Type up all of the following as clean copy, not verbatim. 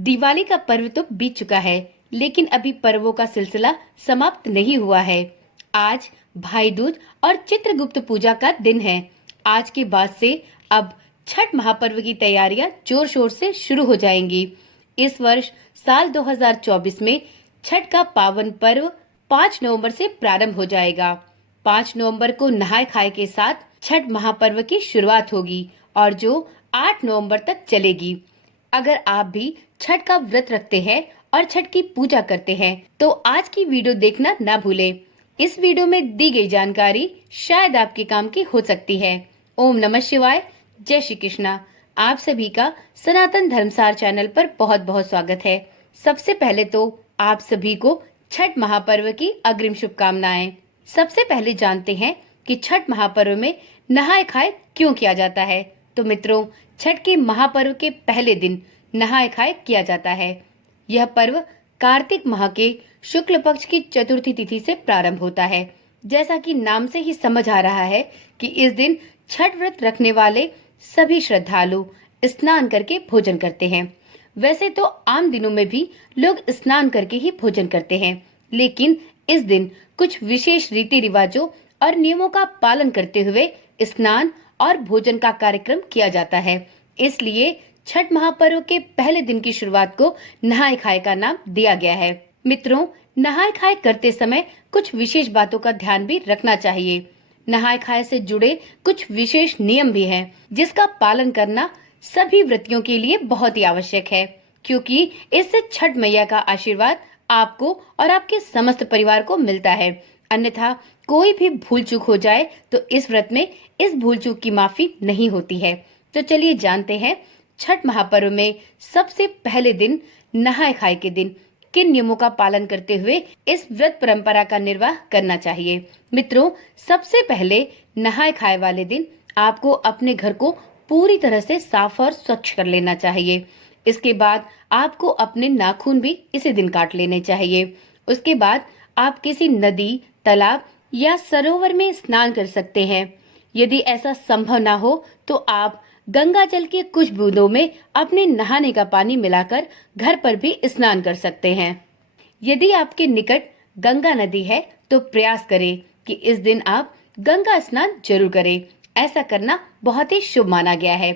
दिवाली का पर्व तो बीत चुका है, लेकिन अभी पर्वों का सिलसिला समाप्त नहीं हुआ है। आज भाई दूज और चित्रगुप्त पूजा का दिन है। आज के बाद से अब छठ महापर्व की तैयारियां जोर शोर से शुरू हो जाएंगी। इस वर्ष साल 2024 में छठ का पावन पर्व 5 नवंबर से प्रारंभ हो जाएगा। 5 नवंबर को नहाय खाए के साथ छठ महापर्व की शुरुआत होगी और जो 8 नवंबर तक चलेगी। अगर आप भी छठ का व्रत रखते हैं और छठ की पूजा करते हैं तो आज की वीडियो देखना ना भूलें। इस वीडियो में दी गई जानकारी शायद आपके काम की हो सकती है। ओम नमः शिवाय, जय श्री कृष्णा। आप सभी का सनातन धर्मसार चैनल पर बहुत बहुत स्वागत है। सबसे पहले तो आप सभी को छठ महापर्व की अग्रिम शुभकामनाएं। सबसे पहले जानते हैं कि छठ महापर्व में नहाय खाए क्यों किया जाता है। तो मित्रों, छठ के महापर्व के पहले दिन नहाय खाए किया जाता है। यह पर्व कार्तिक माह के शुक्ल पक्ष की चतुर्थी तिथि से प्रारंभ होता है। जैसा कि नाम से ही समझ आ रहा है कि इस दिन छठ व्रत रखने वाले सभी श्रद्धालु स्नान करके भोजन करते हैं। वैसे तो आम दिनों में भी लोग स्नान करके ही भोजन करते हैं, लेकिन इस दिन कुछ विशेष रीति रिवाजों और नियमों का पालन करते हुए स्नान और भोजन का कार्यक्रम किया जाता है। इसलिए छठ महापर्व के पहले दिन की शुरुआत को नहाय खाए का नाम दिया गया है। मित्रों, नहाय खाए करते समय कुछ विशेष बातों का ध्यान भी रखना चाहिए। नहाय खाए से जुड़े कुछ विशेष नियम भी हैं, जिसका पालन करना सभी व्रतियों के लिए बहुत ही आवश्यक है, क्योंकि इससे छठ मैया का आशीर्वाद आपको और आपके समस्त परिवार को मिलता है। अन्यथा कोई भी भूल चूक हो जाए तो इस व्रत में इस भूल चूक की माफी नहीं होती है। तो चलिए जानते हैं छठ महापर्व में सबसे पहले दिन नहाय खाए के दिन किन नियमों का पालन करते हुए इस व्रत परंपरा का निर्वाह करना चाहिए। मित्रों, सबसे पहले नहाय खाए वाले दिन आपको अपने घर को पूरी तरह से साफ और स्वच्छ कर लेना चाहिए। इसके बाद आपको अपने नाखून भी इसी दिन काट लेने चाहिए। उसके बाद आप किसी नदी, तालाब या सरोवर में स्नान कर सकते हैं। यदि ऐसा संभव ना हो तो आप गंगा जल के कुछ बूंदों में अपने नहाने का पानी मिलाकर घर पर भी स्नान कर सकते हैं। यदि आपके निकट गंगा नदी है तो प्रयास करें कि इस दिन आप गंगा स्नान जरूर करें। ऐसा करना बहुत ही शुभ माना गया है।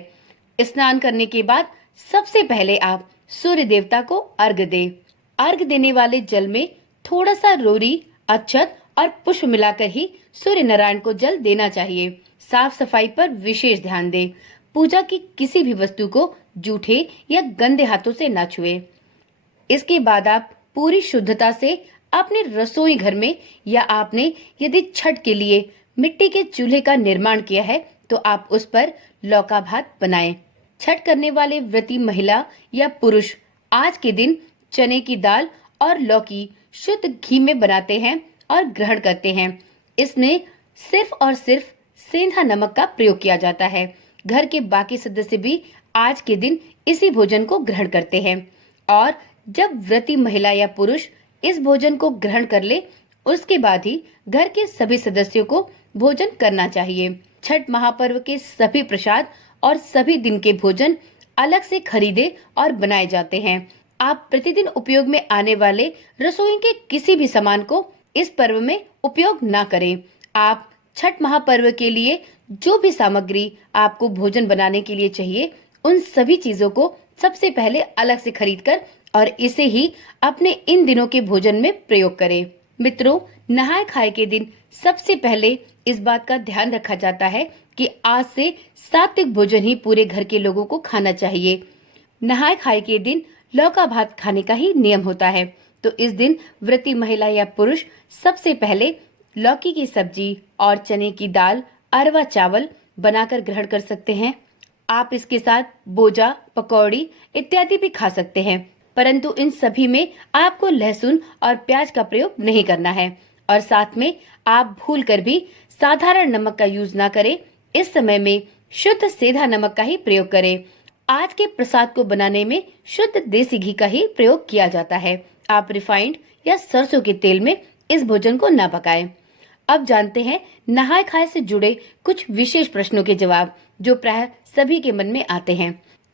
स्नान करने के बाद सबसे पहले आप सूर्य देवता को अर्घ्य दें। अर्घ्य देने वाले जल में थोड़ा सा रोरी, अक्षत और पुष्प मिलाकर ही सूर्य नारायण को जल देना चाहिए। साफ सफाई पर विशेष ध्यान दें। पूजा की किसी भी वस्तु को जूठे या गंदे हाथों से न छुएं। इसके बाद आप पूरी शुद्धता से अपने रसोई घर में या आपने यदि छठ के लिए मिट्टी के चूल्हे का निर्माण किया है तो आप उस पर लौका भात बनाएं। छठ करने वाले व्रती महिला या पुरुष आज के दिन चने की दाल और लौकी शुद्ध घी में बनाते हैं और ग्रहण करते हैं। इसमें सिर्फ और सिर्फ सेंधा नमक का प्रयोग किया जाता है। घर के बाकी सदस्य भी आज के दिन इसी भोजन को ग्रहण करते हैं और जब व्रती महिला या पुरुष इस भोजन को ग्रहण कर ले उसके बाद ही घर के सभी सदस्यों को भोजन करना चाहिए। छठ महापर्व के सभी प्रसाद और सभी दिन के भोजन अलग से खरीदे और बनाए जाते हैं। आप प्रतिदिन उपयोग में आने वाले रसोई के किसी भी सामान को इस पर्व में उपयोग ना करें। आप छठ महापर्व के लिए जो भी सामग्री आपको भोजन बनाने के लिए चाहिए उन सभी चीजों को सबसे पहले अलग से खरीदकर और इसे ही अपने इन दिनों के भोजन में प्रयोग करें। मित्रों, नहाय खाए के दिन सबसे पहले इस बात का ध्यान रखा जाता है कि आज से सात्विक भोजन ही पूरे घर के लोगों को खाना चाहिए। नहाय खाए के दिन लौका भात खाने का ही नियम होता है। तो इस दिन व्रती महिला या पुरुष सबसे पहले लौकी की सब्जी और चने की दाल, अरवा चावल बनाकर ग्रहण कर सकते हैं। आप इसके साथ बोजा, पकौड़ी इत्यादि भी खा सकते हैं, परंतु इन सभी में आपको लहसुन और प्याज का प्रयोग नहीं करना है और साथ में आप भूलकर भी साधारण नमक का यूज ना करें। इस समय में शुद्ध सेंधा नमक का ही प्रयोग करें। आज के प्रसाद को बनाने में शुद्ध देसी घी का ही प्रयोग किया जाता है। आप रिफाइंड या सरसों के तेल में इस भोजन को ना पकाएं। अब जानते हैं नहाय खाए से जुड़े कुछ विशेष प्रश्नों के जवाब जो प्रायः सभी के मन में आते हैं।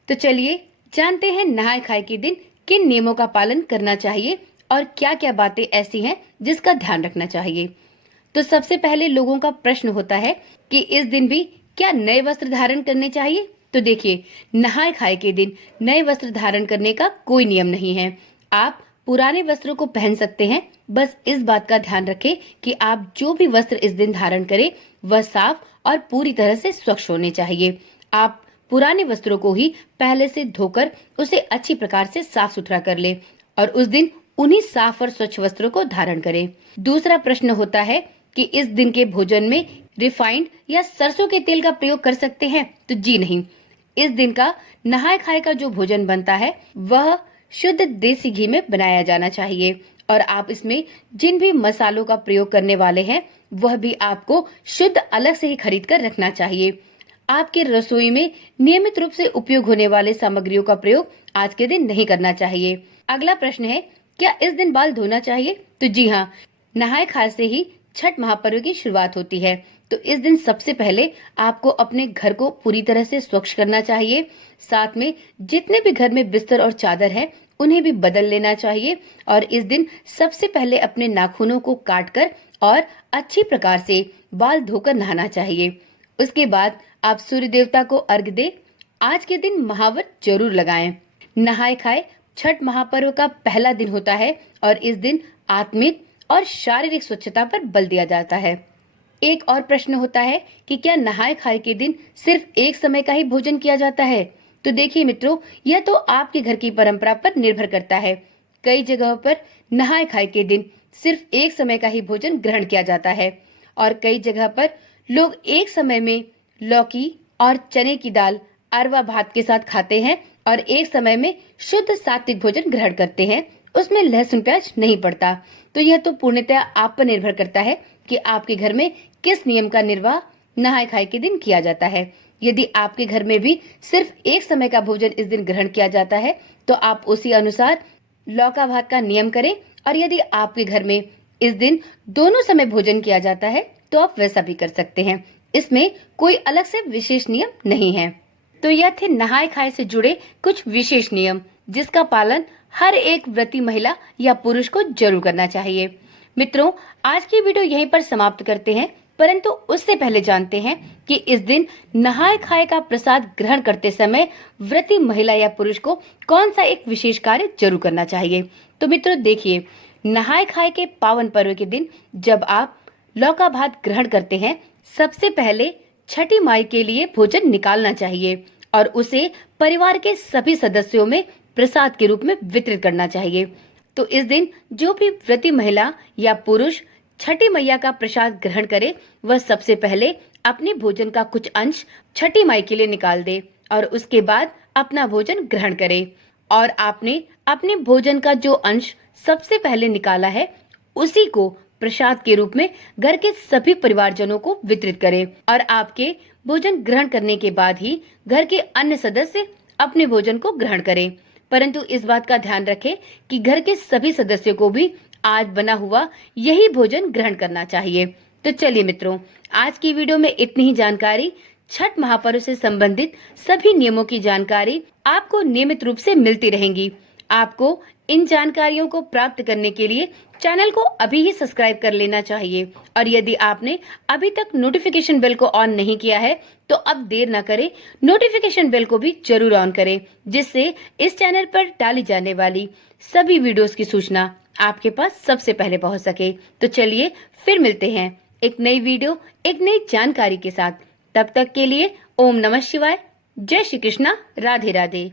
तो चलिए जानते हैं नहाय खाए के दिन किन नियमों का पालन करना चाहिए और क्या क्या बातें ऐसी हैं जिसका ध्यान रखना चाहिए। तो सबसे पहले लोगों का प्रश्न होता है कि इस दिन भी क्या नए वस्त्र धारण करने चाहिए। तो देखिए, नहाय खाए के दिन नए वस्त्र धारण करने का कोई नियम नहीं है। आप पुराने वस्त्रों को पहन सकते हैं। बस इस बात का ध्यान रखें कि आप जो भी वस्त्र इस दिन धारण करें वह साफ और पूरी तरह से स्वच्छ होने चाहिए। आप पुराने वस्त्रों को ही पहले से धोकर उसे अच्छी प्रकार से साफ सुथरा कर ले और उस दिन उन्हीं साफ और स्वच्छ वस्त्रों को धारण करें। दूसरा प्रश्न होता है कि इस दिन के भोजन में रिफाइंड या सरसों के तेल का प्रयोग कर सकते हैं। तो जी नहीं, इस दिन का नहाय खाए का जो भोजन बनता है वह शुद्ध देसी घी में बनाया जाना चाहिए और आप इसमें जिन भी मसालों का प्रयोग करने वाले हैं वह भी आपको शुद्ध अलग से ही खरीद कर रखना चाहिए। आपके रसोई में नियमित रूप से उपयोग होने वाले सामग्रियों का प्रयोग आज के दिन नहीं करना चाहिए। अगला प्रश्न है, क्या इस दिन बाल धोना चाहिए? तो जी हाँ, नहाय खाए से ही छठ महापर्व की शुरुआत होती है। तो इस दिन सबसे पहले आपको अपने घर को पूरी तरह से स्वच्छ करना चाहिए। साथ में जितने भी घर में बिस्तर और चादर है उन्हें भी बदल लेना चाहिए और इस दिन सबसे पहले अपने नाखूनों को काटकर और अच्छी प्रकार से बाल धोकर नहाना चाहिए। उसके बाद आप सूर्य देवता को अर्घ्य दे। आज के दिन महाव्रत जरूर लगाएं। नहाय खाए छठ महापर्व का पहला दिन होता है और इस दिन आत्मिक और शारीरिक स्वच्छता पर बल दिया जाता है। एक और प्रश्न होता है कि क्या नहाय खाए के दिन सिर्फ एक समय का ही भोजन किया जाता है? तो देखिए मित्रों, यह तो आपके घर की परंपरा पर निर्भर करता है। कई जगहों पर नहाय खाए के दिन सिर्फ एक समय का ही भोजन ग्रहण किया जाता है और कई जगह पर लोग एक समय में लौकी और चने की दाल अरवा भात के साथ खाते हैं और एक समय में शुद्ध सात्विक भोजन ग्रहण करते हैं। उसमें लहसुन प्याज नहीं पड़ता। तो यह तो पूर्णतः आप पर निर्भर करता है कि आपके घर में किस नियम का निर्वाह नहाय खाए के दिन किया जाता है। यदि आपके घर में भी सिर्फ एक समय का भोजन इस दिन ग्रहण किया जाता है तो आप उसी अनुसार लौका भात का नियम करें और यदि आपके घर में इस दिन दोनों समय भोजन किया जाता है तो आप वैसा भी कर सकते हैं। इसमें कोई अलग से विशेष नियम नहीं है। तो यह थे नहाय खाए से जुड़े कुछ विशेष नियम जिसका पालन हर एक व्रती महिला या पुरुष को जरूर करना चाहिए। मित्रों, आज की वीडियो यहीं पर समाप्त करते हैं, परंतु उससे पहले जानते हैं कि इस दिन नहाय खाए का प्रसाद ग्रहण करते समय व्रती महिला या पुरुष को कौन सा एक विशेष कार्य जरूर करना चाहिए। तो मित्रों देखिए, नहाय खाए के पावन पर्व के दिन जब आप लौका भात ग्रहण करते हैं, सबसे पहले छठी माई के लिए भोजन निकालना चाहिए और उसे परिवार के सभी सदस्यों में प्रसाद के रूप में वितरित करना चाहिए। तो इस दिन जो भी व्रती महिला या पुरुष छठी मैया का प्रसाद ग्रहण करे वह सबसे पहले अपने भोजन का कुछ अंश छठी माई के लिए निकाल दे और उसके बाद अपना भोजन ग्रहण करे। और आपने अपने भोजन का जो अंश सबसे पहले निकाला है उसी को प्रसाद के रूप में घर के सभी परिवारजनों को वितरित करें और आपके भोजन ग्रहण करने के बाद ही घर के अन्य सदस्य अपने भोजन को ग्रहण करें। परंतु इस बात का ध्यान रखें कि घर के सभी सदस्यों को भी आज बना हुआ यही भोजन ग्रहण करना चाहिए। तो चलिए मित्रों, आज की वीडियो में इतनी ही जानकारी। छठ महापर्व से संबंधित सभी नियमों की जानकारी आपको नियमित रूप से मिलती रहेंगी। आपको इन जानकारियों को प्राप्त करने के लिए चैनल को अभी ही सब्सक्राइब कर लेना चाहिए और यदि आपने अभी तक नोटिफिकेशन बेल को ऑन नहीं किया है तो अब देर न करें, नोटिफिकेशन बेल को भी जरूर ऑन करें जिससे इस चैनल पर डाली जाने वाली सभी वीडियोस की सूचना आपके पास सबसे पहले पहुंच सके। तो चलिए फिर मिलते हैं एक नई वीडियो, एक नई जानकारी के साथ। तब तक के लिए ओम नमः शिवाय, जय श्री कृष्णा, राधे राधे।